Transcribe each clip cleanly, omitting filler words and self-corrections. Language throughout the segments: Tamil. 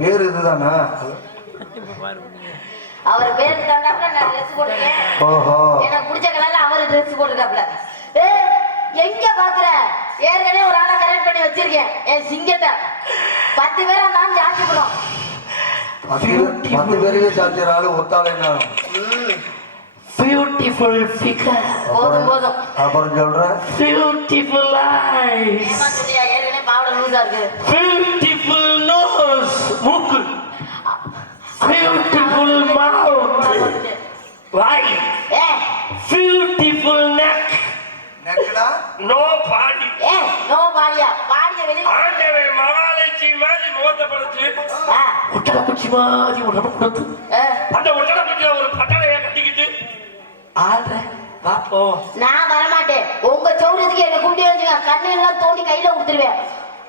பேர் இதுதானா? அவர் பேருக்கு தந்தாப்புல நான் ட்ரெஸ் போட்டுருக்கேன். ஓஹோ, எனக்கு பிடிச்ச கலர்ல அவரு ட்ரெஸ் போட்டுருக்காப்புல. எங்க பாக்குற? ஏற்கனவே ஒரு ஆளை கரெக்ட் பண்ணி வச்சிருக்கேன். என் சிங்கத்தை 10 பேரா நான் ஜாஸ்தி பண்ணுவோம். 10 பேரையே சாத்திர ஆளு ஒத்தாலே பியூட்டிஃபுல் ஃபிகர். போதும் போதும். அப்புறம் சொல்ற பியூட்டிஃபுல் ஐஸ். ஏமா சொல்லியா? ஏற்கனவே பாவட லூசா இருக்கு. Beautiful nose. மூக்கு. Beautiful mouth. வாய். Beautiful neck. நெக்டா நோ பாடி. நோ பாடியா? பாடிய வெளிய ஆண்டவே மகாலட்சுமி மாதிரி முகத்தை படுத்து ஒட்டலை குச்சி மாதிரி உடம்பு கொடுத்து அந்த ஒட்டலை குச்சியில ஒரு பட்டளைய கட்டிக்கிட்டு ஆடுற பாப்போம். நான் வரமாட்டேன். உங்க சௌரியத்துக்கு என்ன கூப்பிட்டு வச்சுங்க. கண்ணு எல்லாம் தோண்டி கையில கொடுத்துருவேன்.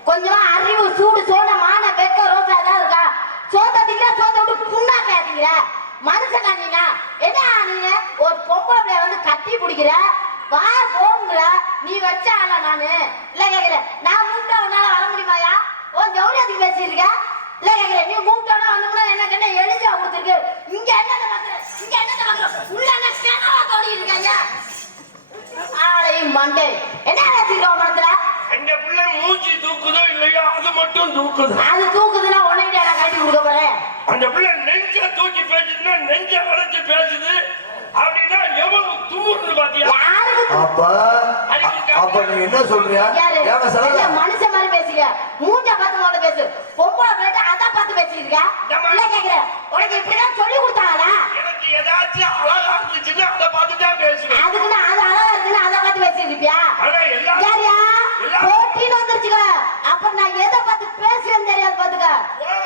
கொஞ்சமா அறிவு சூடு சோன மான வெக்க ரோசா ஏதாவது இருக்கா? சோத்தீங்களா? சோத்த விட்டு புண்ணா கேட்டீங்களா? மனுஷன் காணீங்க என்ன? நீங்க ஒரு பொம்பளை வந்து கட்டி பிடிக்கிற வா போங்கிற. நீ வச்ச ஆளா? நானு இல்ல கேக்குறேன். நான் கூப்பிட்டா உன்னால வர முடியுமாயா? உன் ஜவுரியத்துக்கு பேசிருக்க இல்ல கேக்குறேன். நீ கூப்பிட்டானா வந்தோம்னா எனக்கு என்ன எழுதியா கொடுத்துருக்கு? இங்க என்ன பாக்குற? இங்க என்ன பாக்குற? உள்ள என்ன கேனவா தோடி இருக்காங்க? ஆளையும் மண்டே என்ன வச்சிருக்கோம் மனசுல? எங்க பிள்ளை மூச்சு தூக்குதோ இல்லையோ அது மட்டும் தூக்குது. அது தூக்குதுன்னா உன்னைகிட்ட நான் கட்டி கொடுக்க போறேன். அந்த பிள்ளை நெஞ்ச தூக்கி பேசுதுன்னா நெஞ்ச வளைச்சு பேசுது அப்படின்னா எவ்வளவு துமுறுது பாத்தியா? அப்ப நீ என்ன சொல்றியா? மனுஷன் மாதிரி பேசுங்க. மூஞ்ச பார்த்து முதல்ல பேசு. பொம்பளை பேட்ட அதான் பார்த்து பேசிருக்க இல்ல கேக்குறேன். உனக்கு இப்படிதான் சொல்லி கொடுத்தாங்களா? எனக்கு ஏதாச்சும் அழகா இருந்துச்சுன்னா அதை பார்த்துதான் பேசுவேன். அதுக்குன்னா அது அழகா இருக்குன்னு அதை பார்த்து பேசிருப்பியா? யாரியா போட்டின்னு வந்துருச்சுங்க. அப்ப நான் எதை பார்த்து பேசுவேன்னு தெரியாது பாத்துக்க.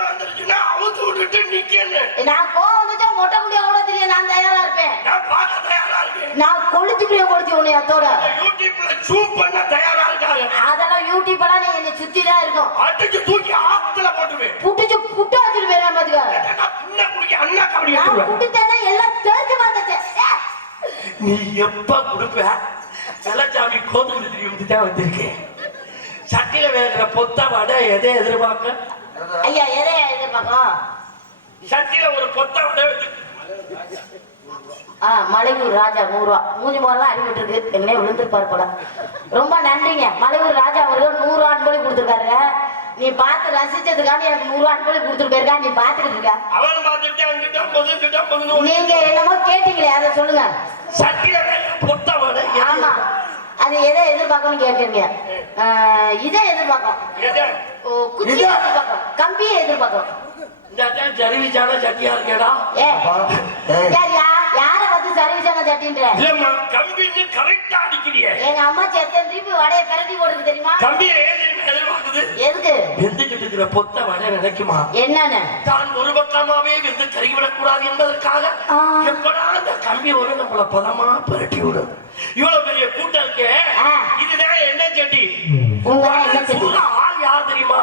வந்துருச்சுன்னா அவுத்து விட்டுட்டு நிக்கணும். நான் கோவம் வந்துச்சா மொட்டை முடிய அவ்வளவு தெரியும். நான் தயாரா இருப்பேன். நான் பார்க்க தயாரா இருக்கேன். நான் கொளுத்துக்குரிய கொளுத்தி உன்னை அத்தோட யூடியூப்ல சூப் பண்ண தயாரா இருக்காங்க. அதெல்லாம் யூடியூப் எல்லாம் நீ என்னை சுத்திதான் இருக்கும். அடிச்சு தூக்கி ஆத்துல போட்டுவேன். புட்டிச்சு புட்டு வச்சுட்டு போயிடலாம் பாத்துக்க. அண்ணா குடிக்க அண்ணா கபடி நான் எடுத்துருவேன். புட்டுத்தேன்னா எல்லாம் தெரிஞ்சு பார்த்துச்சு. நீ எப்ப கொடுப்ப? செல்லச்சாமி கோதுமை தெரியும் தான் வந்திருக்கேன். சட்டியில வேகிற பொத்த வடை எதை எதிர்பார்க்க? ஐயா எதையா எதிர்பார்க்கும்? சட்டியில ஒரு பொத்த வடை வச்சு மலையூர் ராஜா 100 ரூபா. மூஞ்சி மூலம் அடிபட்டு இருக்கு. என்ன விழுந்திருப்பாரு போல. ரொம்ப நன்றிங்க. மலையூர் ராஜா அவர்கள் 100 அன்பளி கொடுத்துருக்காருங்க. நீ பார்த்து ரசிச்சதுக்காண்டி எனக்கு 100 அன்பளி கொடுத்துட்டு போயிருக்கா. நீ பாத்துக்கிட்டு இருக்க. அவன் பார்த்துட்டு அங்கிட்ட 50 நீங்க என்னமோ கேட்டீங்களே அதை சொல்லுங்க. சட்டியில வேகிற பொத்த வடை. ஆமா அது எதை எதிர்பார்க்கணும்னு கேட்கறீங்க. இதை எதிர்பார்க்கும். குச்சியை எதிர்பார்க்கும். கம்பியை எதிர்பார்க்கும். ஜரிவிச்சான சட்டியா இருக்கேடா. யார பார்த்து சர்வீஸான சட்டின்ற? கம்பின்னு கரெக்டா அடிக்கிறிய. எங்க அம்மா செத்தன் திருப்பி வடையை பிரட்டி போடுறது தெரியுமா? கம்பியை எதிர்பார்க்குது. எதுக்கு? வெந்துகிட்டு இருக்கிற பொத்த வடை நினைக்குமா என்னன்னு? தான் ஒரு பக்கமாவே வெந்து கருகிவிடக் கூடாது என்பதற்காக எப்படா அந்த கம்பி ஒரு நம்மள பதமா பிரட்டி விடும். இவ்வளவு பெரிய கூட்டம் இருக்கே. இதுதான் என்ன சட்டி? ஆள் யார் தெரியுமா?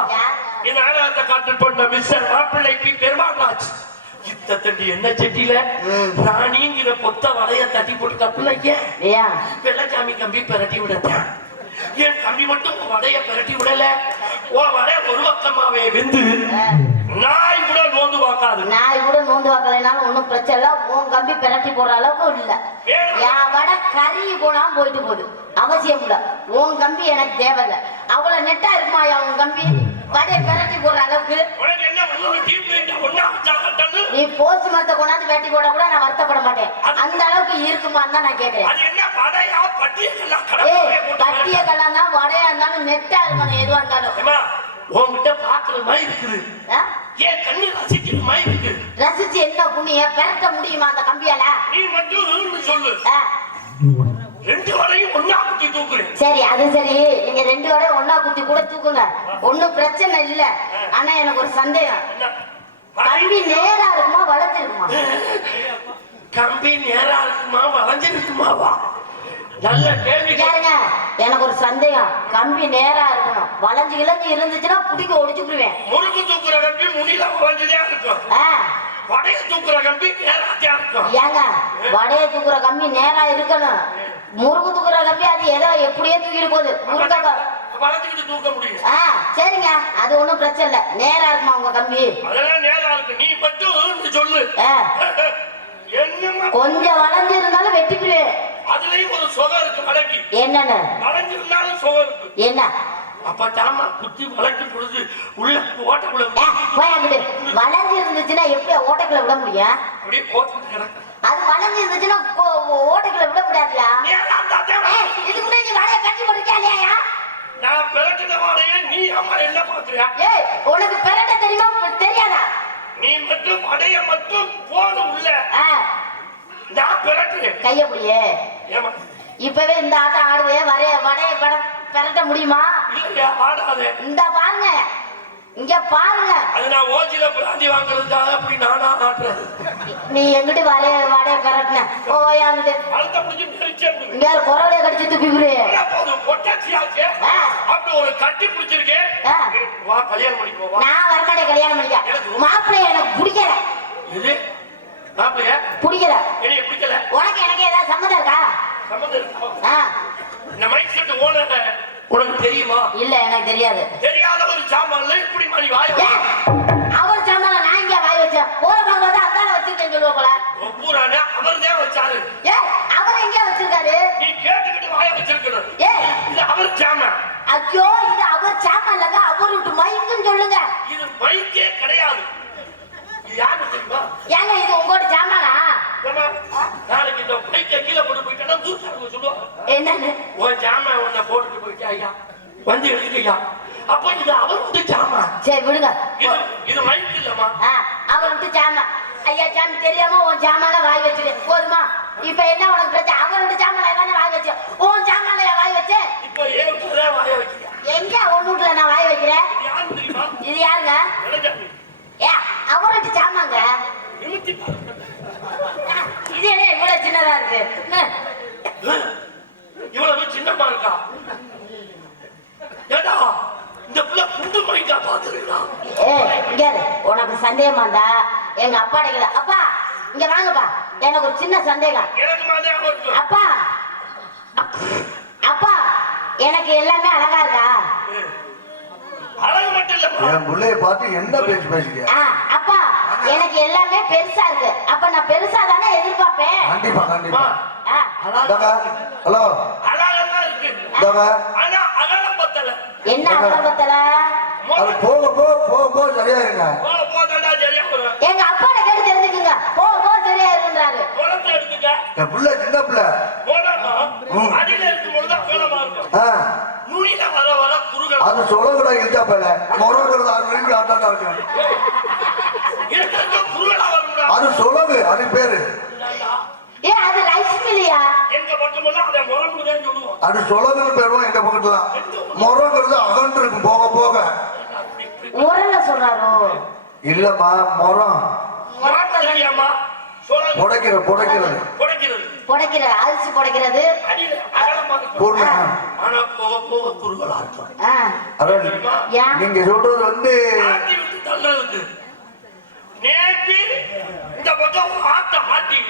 இந்த நாடகத்தை காட்டு பண்ண மிஸ்டர் மாப்பிள்ளை பி பெருமாள்ராஜ். இத்தண்டி என்ன சட்டியில ராணிங்கிற பொத்த வளைய தட்டி போட்டு பிள்ளைங்க வெள்ளச்சாமி கம்பி பிரட்டி விடத்தான். ஏன் கம்பி மட்டும் வடைய பிரட்டி விடல? வடை ஒரு பக்கமாவே வெந்து நாய் கூட நோந்து பார்க்காது. நாய் கூட நோந்து பார்க்கலனாலும் ஒன்னும் பிரச்சனை இல்ல. உன் கம்பி பிரட்டி போடுற அளவுக்கு இல்ல. என் வடை கருகி போனாலும் போயிட்டு போகுது. அவசியம் இல்ல. உன் கம்பி எனக்கு தேவையில்லை. அவ்வளவு நெட்டா இருக்குமாயா உன் கம்பி? வடையை பிரட்டி போடுற அளவுக்கு நீ போஸ்ட் மரத்தை கொண்டாந்து வெட்டி போட கூட நான் வருத்தப்பட மாட்டேன். அந்த அளவுக்கு இருக்குமான்னு தான் நான் கேட்கிறேன். பட்டிய கல்லாம் தான் வடையா இருந்தாலும் நெட்டா இருக்கணும். எதுவா இருந்தாலும் உன்கிட்ட பாக்குற மாதிரி இருக்குது. ஏன் கண்ணு ரசிக்கிற மாதிரி இருக்கு. ரசிச்சு என்ன புண்ணிய பெறட்ட முடியுமா அந்த கம்பியால? நீ மட்டும் சொல்லு. 2 வடையும் ஒண்ணா குத்தி தூக்குறேன். சரி அது சரி. நீங்க 2 வடையும் ஒண்ணா குத்தி கூட தூக்குங்க. ஒன்னும் பிரச்சனை இல்ல. ஆனா எனக்கு ஒரு சந்தேகம். கம்பி நேரா இருக்குமா வளைஞ்சு இருக்குமா? கம்பி நேரா இருக்குமா வளைஞ்சு இருக்குமாவா? நல்ல கேள்வி கேளுங்க. எனக்கு ஒரு சந்தேகம். கம்பி நேரா இருக்கணும். வளைஞ்சு கிளஞ்சு இருந்துச்சுன்னா புடிக்க ஒடிச்சுக்குருவேன். முறுக்கு தூக்குற கம்பி முடியல வளைஞ்சுதான் இருக்கும். வடைய தூக்குற கம்பி நேராத்தியா இருக்கும். ஏங்க வடைய தூக்குற கம்பி நேரா இருக்கணும். முறுக்கு தூக்குற கம்பி அது ஏதோ எப்படியே தூக்கிட்டு போகுது. வளைஞ்சுக்கிட்டு தூக்க முடியும். சரிங்க, அது ஒண்ணும் பிரச்சனை இல்ல. நேரா இருக்குமா உங்க கம்பி? அதெல்லாம் நேரா இருக்கு. நீ மட்டும் சொல்லு. என்னமா கொஞ்சம் வளைஞ்சு இருந்தாலும் வெட்டிக்கிறேன். அதுலயும் ஒரு சுகம் இருக்கு வளைக்கு. என்னன்னு? வளைஞ்சிருந்தாலும் சுகம் இருக்கு. என்ன? அப்ப தாமா குத்தி வளைக்கும் பொழுது உள்ள ஓட்டக்குள்ள போய் அங்கிட்டு. வளைஞ்சு இருந்துச்சுன்னா எப்படி ஓட்டைக்குள்ள விட முடியும்? அப்படியே போட்டு கிடக்கு. அது வளைஞ்சு இருந்துச்சுன்னா ஓட்டைக்குள்ள விட முடியாதுயா. இதுக்கு முன்னாடி நீ வளைய கட்டி போட்டுருக்கியா இல்லையா? நான் பிறக்கிற வாழையே நீ அம்மா என்ன பாக்குறியா? ஏய், உனக்கு பிறட்ட தெரியுமா தெரியாதா? நீ மட்டும் வடைய மட்டும் போடு உள்ள. நான் பிறக்கிறேன். கைய புடியே. ஏமா இப்பவே இந்த ஆட்டம் ஆடுவே வடைய பிறட்ட முடியுமா? இல்லையா, ஆடாதே. இந்த பாருங்க, இங்க பாருங்க. அது நான் ஓஜில பிராந்தி வாங்குறதுக்காக அப்படி நானா ஆடுறது. நீ எங்கிட்டு வடைய பிறட்டின போய் அங்கிட்டு. அழுத்த முடிஞ்சு நெரிச்சே இங்க குறவடைய கடிச்சு துப்பிவிடு. பொட்டாச்சியாச்சு அப்படி ஒரு கட்டி பிடிச்சிருக்கேன். வா கல்யாணம் பண்ணிக்கோ. நான் வரமாட்டேன் கல்யாணம் பண்ணிக்க. மாப்பிள்ளை எனக்கு பிடிக்கல. இது மாப்பிள்ளைய பிடிக்கல. என்னைய பிடிக்கல. உனக்கு எனக்கு ஏதாவது சம்மதம் இருக்கா? சம்மதம் இருக்கா? இந்த மைக் செட் ஓனர் உனக்கு தெரியுமா? இல்ல, எனக்கு தெரியாது. தெரியாத ஒரு சாமான்ல இப்படி மாதிரி வாய் அவர் சாமான நான் இங்க வாய் வச்சேன். போற பார்க்க அதால வச்சிருக்கேன் சொல்லுவ போல. பூரானே அவர் தான் வச்சாரு. அவர் எங்க வச்சிருக்காரு? நீ கேட்டுக்கிட்டு வாய வச்சிருக்கணும். இது அவர் சாமான். ஐயோ, இது அவர் சாமான் இல்லங்க, அவர் விட்டு மைக்குன்னு சொல்லுங்க. இது மைக்கே கிடையாது. இது யாரு தெரியுமா? ஏங்க இது உங்களோட சாமானா? நாளைக்கு இந்த மைக்கை கீழே போட்டு போயிட்டா தூக்காரு சொல்லுவாங்க. என்னன்னு? ஒரு சாமான் உன்னை போட்டுட்டு போயிட்டா ஐயா வந்து எடுத்துக்கையா. அப்ப இது அவர் விட்டு சாமான். சரி விடுங்க. இது மைக் இல்லம்மா. அவர் விட்டு சாமான். ஐயா சாமி தெரியாம உன் சாமான வாய் வச்சுட்டு போதுமா? இப்ப என்ன உனக்கு பிரச்சனை? அவர் விட்டு சாமான தானே வாய் வச்சு. உன் சாமான வாய் வச்சு இப்ப ஏன் விட்டுதான் வாய வைக்கிறேன்? எங்க ஒண்ணு வீட்டுல நான் வாய் வைக்கிறேன்? யாரு தெரியுமா? இது யாருங்க? அவர் விட்டு சாமாங்க. இது என்ன இவ்வளவு சின்னதா இருக்கு? இவ்வளவு சின்னமா இருக்கா? ஏடா இந்த புள்ள புண்டு மைக்கா பாத்துருக்கா? இங்க உனக்கு சந்தேகமாண்டா? எங்க அப்பா அடைக்கல. அப்பா இங்க வாங்கப்பா, எனக்கு ஒரு சின்ன சந்தேகம். அப்பா அப்பா, எனக்கு எல்லாமே அழகா இருக்கா? அழகு மட்டும் இல்ல, என் பிள்ளைய பார்த்து என்ன பேசி பேசிக்க. அப்பா எனக்கு எல்லாமே பெருசா இருக்கு. அப்ப நான் பெருசா தானே எதிர்பார்ப்பேன். கண்டிப்பா கண்டிப்பா. ஹலோ அழகெல்லாம் இருக்கு. ஆனா அகலம் பத்தல. என்ன அகலம் பத்தல? அது போக போக போக போக சரியா இருங்க. போக போக தாண்டா சரியா வரும். எங்க அப்பாட கேட்டு தெரிஞ்சுக்குங்க. போக போக சரியா இருக்குன்றாரு. குளத்தை எடுத்துக்க. என் பிள்ளை சின்ன பிள்ளை. அடியில இருக்கும்போது அகலமா இருக்கும். நுனியில வர வர குறுகல். அது சொல்லக்கூட இல்லா போல மொரங்கிறது அது விரும்பி அதான் இருக்கும். குறுகலா வரும்டா. அது சொல்லு, அது பேரு. அது ரைஸ் மில்லியா? எங்க பக்கமெல்லாம் அதை முரங்குதான் சொல்லுவோம். அது சொல்லணும்னு பேருவோம் எங்க பக்கத்துல. மொரங்கிறது அகன்று இருக்கும் போக போக. உரல சொல்றாரோ? இல்லம்மா, மொரம் தெரியாமா? புடைக்கிறது புடைக்கிறது புடைக்கிறது புடைக்கிற அரிசி புடைக்கிறது. ஆனா போக போக குறுகலா இருக்கும். நீங்க சொல்றது வந்து தள்ளுறதுக்கு நேப்பி இந்த பக்கம் ஆட்ட ஆட்டி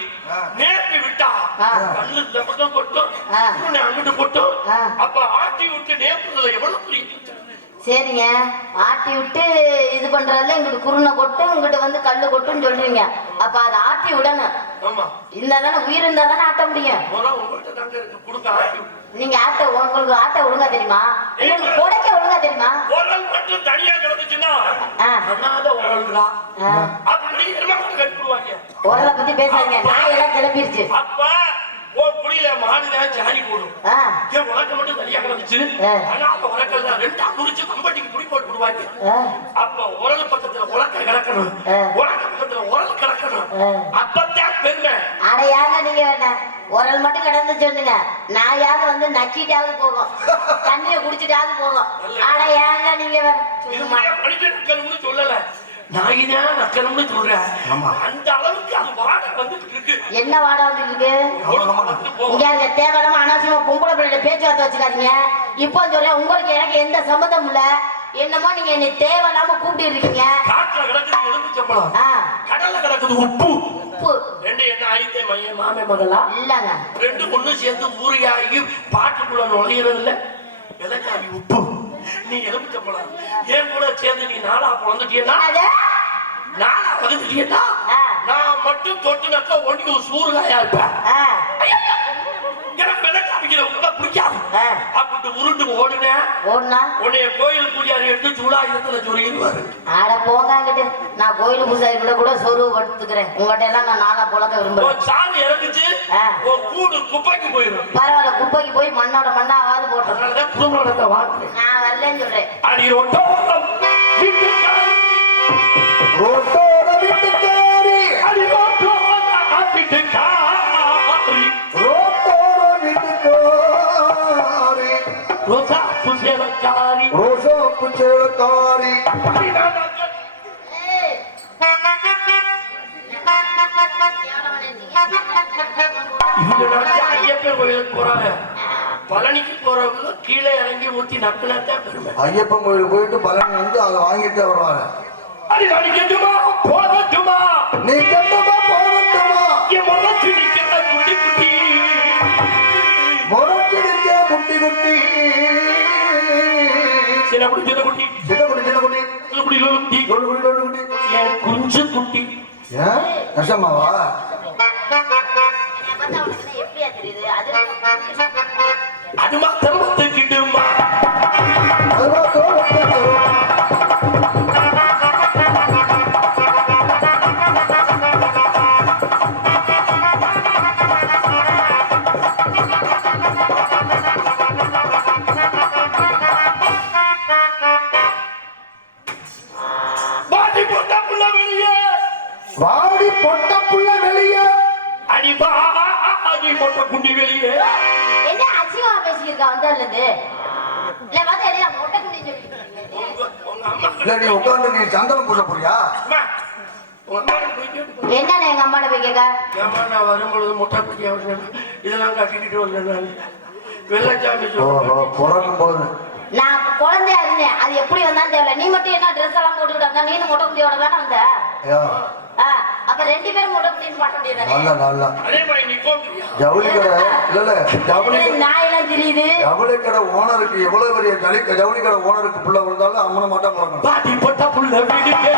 நேப்பி விட்டா கண்ணு இந்த பக்கம் கொட்டும், அங்கிட்டு கொட்டும். அப்ப ஆட்டி விட்டு நேப்புறதுல எவ்வளவு புரியும்? சரிங்க, ஆட்டி விட்டு இது பண்றதுல இங்கிட்டு குருணை கொட்டு, இங்கிட்டு வந்து கல்லு கொட்டுன்னு சொல்றீங்க. அப்ப அதை ஆட்டி விடணும். இருந்தா தானே உயிர் இருந்தா தானே ஆட்ட முடியும். நீங்க ஆட்ட உங்களுக்கு ஆட்ட ஒழுங்கா தெரியுமா? உங்களுக்கு புடைக்க ஒழுங்கா தெரியுமா? உரல் மட்டும் தனியா கிடந்துச்சுன்னா உரலை பத்தி பேசாதீங்க, நாய் எல்லாம் கிளம்பிருச்சு. அப்ப புரியல மாடுதான் ஜாலி போடும். என் உலக்க மட்டும் தனியா கிடந்துச்சு. ஆனா அந்த உலக்கல் தான் ரெண்டா குறிச்சு கம்பட்டிக்கு குடி போட்டு விடுவாங்க. அப்ப உரல் பக்கத்துல உலக்க கிடக்கணும், உலக்க பக்கத்துல உரல் கிடக்கணும். அப்பத்தான் பெருமை. அடையாங்க நீங்க வேணா உரல் மட்டும் கிடந்து சொன்னுங்க, நாயாவது வந்து நக்கிட்டாவது போகும், தண்ணிய குடிச்சிட்டாவது போகும். அடையாங்க நீங்க வேற சொல்லல, நாயிதான் நக்கணும்னு சொல்றேன். அந்த அளவுக்கு அது வாடை வந்துட்டு இருக்கு. என்ன வாடை வந்துட்டு இருக்கு? இங்க தேவையில்லாம அனாவசியமா பொம்பளை பிள்ளைட பேச்சுவார்த்தை வச்சுக்காதீங்க. இப்போ சொல்றேன், உங்களுக்கு எனக்கு எந்த சம்மதம் இல்ல. என்னமோ நீங்க என்னை தேவையில்லாம கூப்பிட்டு இருக்கீங்க. காட்டுல கிடக்குது எலுமிச்சம்பழம், கடல்ல கிடக்குது உப்பு. உப்பு ரெண்டு என்ன ஆயித்தே மைய மாமே மகளா இல்லங்க, ரெண்டு ஒண்ணு சேர்ந்து ஊறியாகி பாட்டுக்குள்ள நுழையிறது இல்ல. விலைக்காவி உப்பு நீ எலுமிச்சம்பழம் என் கூட சேர்ந்து நீ நாளா பிறந்துட்டீன்னா நாளா வந்துட்டீன்னா நான் மட்டும் தொட்டுனாக்கா ஒண்டி ஒரு சூறுகாயா இருப்பேன். எனக்கு வெள்ளை காமிக்கிற உங்க பிடிக்காது அப்படி உருண்டு ஓடுனேன். உன்னைய கோயில் பூஜாரி எடுத்து சூடாயுதத்துல சொல்லிடுவாரு. ஆட போகாங்கிட்டு நான் கோயில் பூஜாரி கூட சொருவு படுத்துக்கிறேன். உங்கள்கிட்ட எல்லாம் நான் நாளா புழக்க விரும்புறேன். சாதி இறங்குச்சு உன் கூடு குப்பைக்கு போயிடும். பரவாயில்ல, குப்பைக்கு போய் மண்ணோட மண்ணாவது போட்டு அதனாலதான் குடும்பத்தை வாங்குறேன். நான் வரலன்னு சொல்றேன். அடி ரொட்டோரம் வீட்டுக்காரி ரோட்டோட வீட்டுக்காரி அடி ரொட்டோரம் வீட்டுக்காரி ரோட்டோட வீட்டுக்காரி ரோசா புசேலக்காரி ரோசா புச்சேலக்காரி இவங்க நினைச்சு ஐயப்பன் கோயிலுக்கு போறாங்க. பழனிக்கு போறவங்க கீழே இறங்கி ஊத்தி நக்குனாத்தான் பெருமை. ஐயப்பன் கோயிலுக்கு போயிட்டு பழனி வந்து அதை வாங்கிட்டு வருவாங்க. அடி அடிக்கட்டுமா போகட்டுமா நீ கட்டுமா போகட்டுமா என் முறைச்சு நிக்கிற குட்டி குட்டி முறைச்சிருக்க குட்டி குட்டி சின்ன குட்டி சின்ன குட்டி சின்ன குட்டி சின்ன குட்டி சின்ன குட்டி லோலு குட்டி லோடு குட்டி லோடு குட்டி என் குஞ்சு குட்டி ஏன் கஷ்டமாவா எப்படியா தெரியுது? அது மாத்திரம் ஒத்துக்கிடுமா அதுவா தோட்டத்தை வாடி பொட்ட புள்ள வெளியே அடிபா அடி போட்ட குண்டி வெளியே என்ன அசிவா பேசியிருக்கா வந்ததுல இருந்து? இல்ல வந்து எடையா மொட்டை குண்டி சொல்லி உங்க அம்மா இல்ல நீ உட்கார்ந்து நீ சந்தனம் பூச போறியா? உங்க அம்மா போய் கேட்டு என்னன்னு எங்க அம்மாட்ட போய் கேட்க? ஏமா நான் வரும்பொழுது முட்டை குட்டி அவசரம் இதெல்லாம் கட்டிக்கிட்டு வந்தேன் நான் வெள்ளச்சாமி பிறக்கும் போது நான் குழந்தையா இருந்தேன். அது எப்படி வந்தான்னு தெரியல. நீ மட்டும் என்ன ட்ரெஸ் எல்லாம் போட்டுக்கிட்டு வந்தா? நீனு மொட்டை குட்டியோட தானே வந்த? அப்ப ரெண்டு பேரும் மொட்டை குட்டின்னு பாட்ட முடியாது. அதே மாதிரி நிக்கோம் ஜவுளி கடை இல்ல ஜவுளி நாயெல்லாம் தெரியுது. ஜவுளி கடை ஓனருக்கு எவ்வளவு பெரிய ஜவுளி கடை ஓனருக்கு புள்ள வந்தாலும் அம்மனை மாட்டா போறாங்க. பாட்டி போட்ட புள்ள வீடுக்கே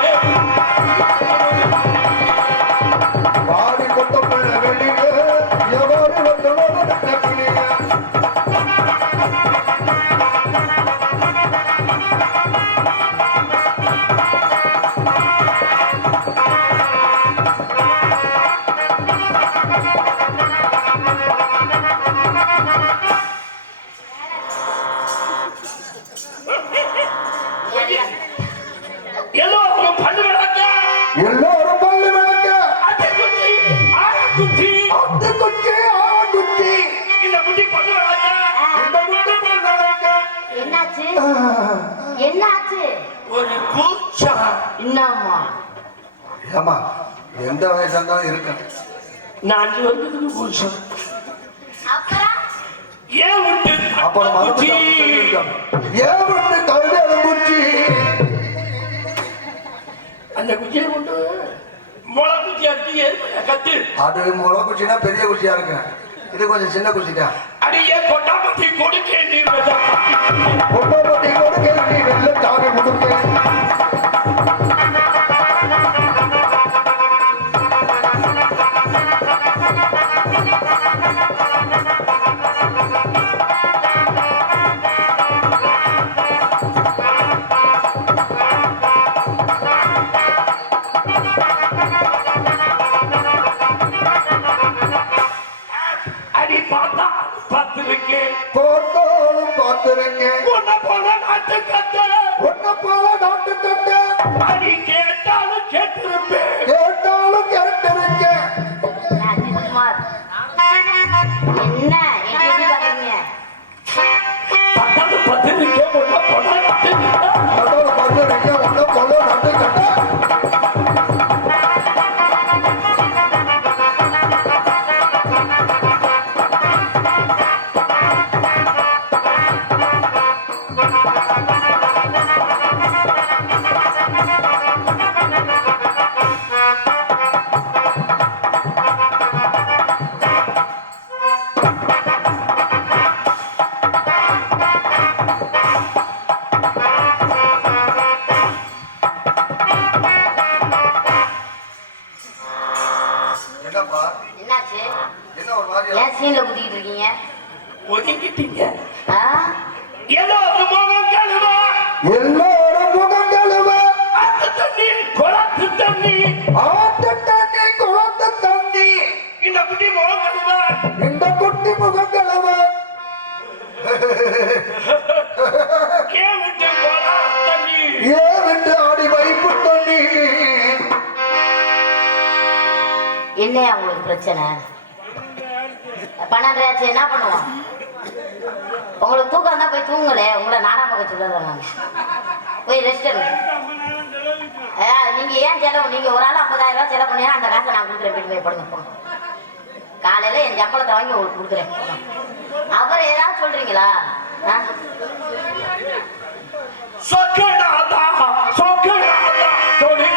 பாடி கொட்ட புள்ள வெளியே எவாரி வந்தவோ நட்டப்பினியே எல்லோரும் பல்லு விளக்க எல்லாரும் பல்லு விளக்க அத்தை குச்சி ஆட குச்சி அந்த குச்சி ஆடுச்சி இந்த குட்டி பல்லு விளக்க இந்த குச்சி பல்லு விளக்க என்னாச்சு? என்னாச்சு? ஒரு கூச்சா என்னம்மா? ஏமா எந்த வயசா இருந்தாலும் இருக்கு. நான் 5 வருஷத்துக்கு கூச்சம் அப்புறம் ஏன் விட்டு அப்புறம் குச்சி ஏன் விட்டு கழுதை குச்சி அந்த குச்சியை கொண்டு முளை குச்சி அடிச்சு கத்து அது முளை குச்சினா பெரிய குச்சியா இருக்கு. இது கொஞ்சம் சின்ன குச்சி தான். அடியே கொட்டாமத்தி கொடுக்கேன் ஒட்டப்பட்டி கொடுக்க நீ வெள்ள தாவி முடுக்க அடி பார்த்தா பார்த்திருக்கேன் போட்டோலும் பார்த்திருக்கேன். உன்னை போல நாட்டு கத்த ஒன்ன போல நாட்டு கட்ட அடி கேட்டாலும் கேட்டிருப்பேன் கேட்டாலும் கேட்டிருக்கேன். அஜித்குமார் என்ன எப்படி பாக்குறீங்க? பத்தாவது பார்த்திருக்கேன் உன்னை போல நாட்டு கத்த அதோட பார்த்திருக்கேன் ஒன்ன போல நாட்டு கட்ட என்னப்பா என்னாச்சு? என்ன ஒரு மாதிரி ஏன் சீன்ல குத்திக்கிட்டு இருக்கீங்க? ஒதுங்கிட்டீங்க. ஆ? எல்லாரும் முகம் கழுவ, எல்லோரும் முகம் கழுவ ஆத்து தண்ணி, குளத்து தண்ணி, ஆட்டு தண்ணி குளத்து தண்ணி இந்த குட்டி முகம் கழுவ, இந்த குட்டி முகம் கழுவ ஏன் விட்டு போலா தண்ணி, ஏன் விட்டு ஆடி வைப்பு தண்ணி. என்னையா உங்களுக்கு பிரச்சனை? 12 ஆச்சு, என்ன பண்ணுவோம்? உங்களுக்கு தூக்கம் தான் போய் தூங்கலே. உங்களை நாடா பார்க்க சொல்லுறேன் நான். போய் ரெஸ்ட் எடுங்க. நீங்க ஏன் செலவு? நீங்க ஒரு ஆள் 50,000 ரூபாய் செலவு பண்ணீங்கன்னா அந்த காசை நான் கொடுக்குறேன். வீட்டு போய் படுங்க போங்க. காலையில என் சம்பளத்தை வாங்கி உங்களுக்கு கொடுக்குறேன். அவர் ஏதாவது சொல்றீங்களா? சொக்கடாதா, சொக்கடாதா, தொலை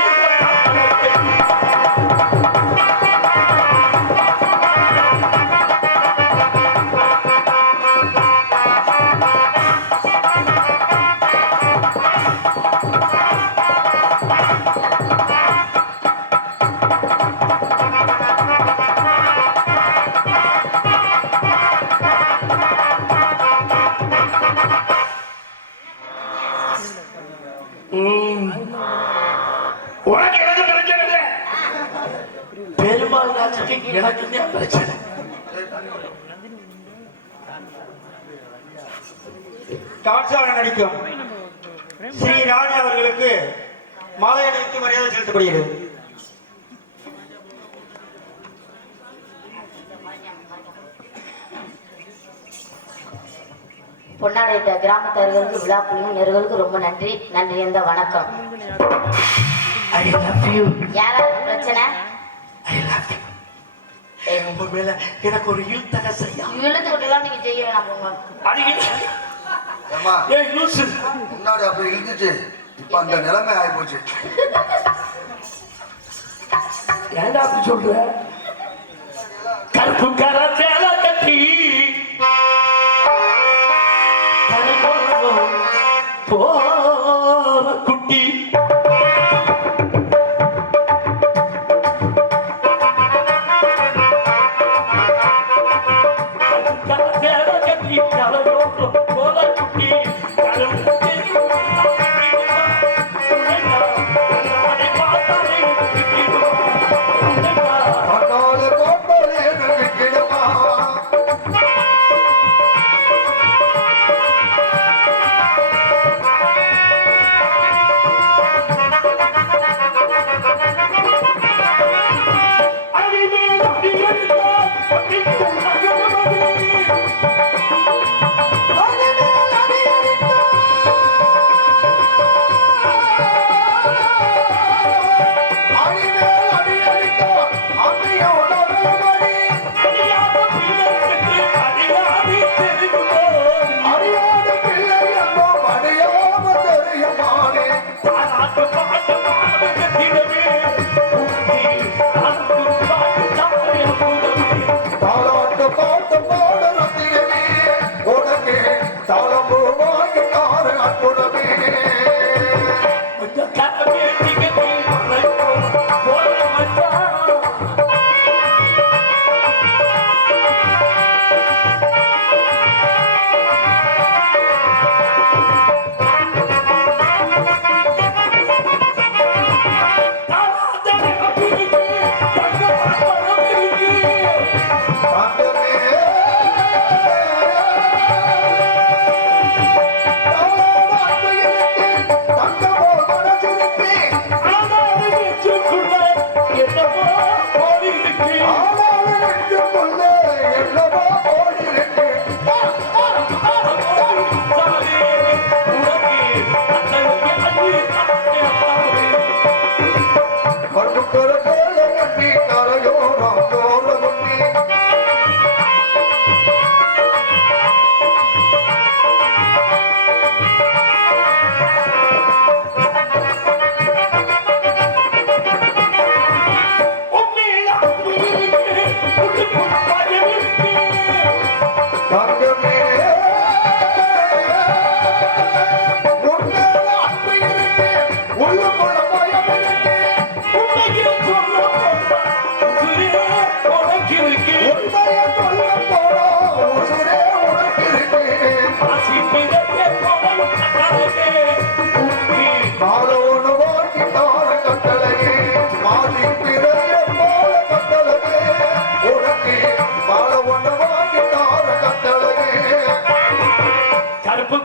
உனக்கு எனக்கு பிரச்சனை இல்லை. பெருமாள் ராஜுக்கு எனக்கு தான் பிரச்சனை. டான்ஸாக நடிக்கும் ஸ்ரீ ராணி அவர்களுக்கு மாலை அணிவித்து மரியாதை செலுத்தப்படுகிறது. பொன்னாடை கிராமத்தார்களுக்கு விழாக்குழுவின் நேர்களுக்கு ரொம்ப நன்றி. நன்றி. எந்த வணக்கம். I love you. யாராவது பிரச்சனை? I love you. உங்க மேல எனக்கு ஒரு இழுத்தக செய்யா. இழுத்துக்கிட்டெல்லாம் நீங்க செய்ய வேணாம் போங்க. அது ஏம்மா, ஏய் லூசு. முன்னாடி அப்படி இழுத்துச்சு, இப்ப அந்த நிலைமை ஆகி போச்சு. ஏன்டா அப்படி சொல்ற? கருப்பு கர சேலை கட்டி போற குட்டி கண்ணாலே போட்டாலே எனக்கு கிடமா. அடிமேல் அடி அடித்தா அம்மைய உணர்வுமணி. அறியாத பிள்ளை என்னோ அறியாம தெரியுமானே. தாலாட்டு பாட்டு பாட ரத்தினமே, உனக்கு தாளம்பூ வாங்கி தாரு அற்புதமே. கருப்பு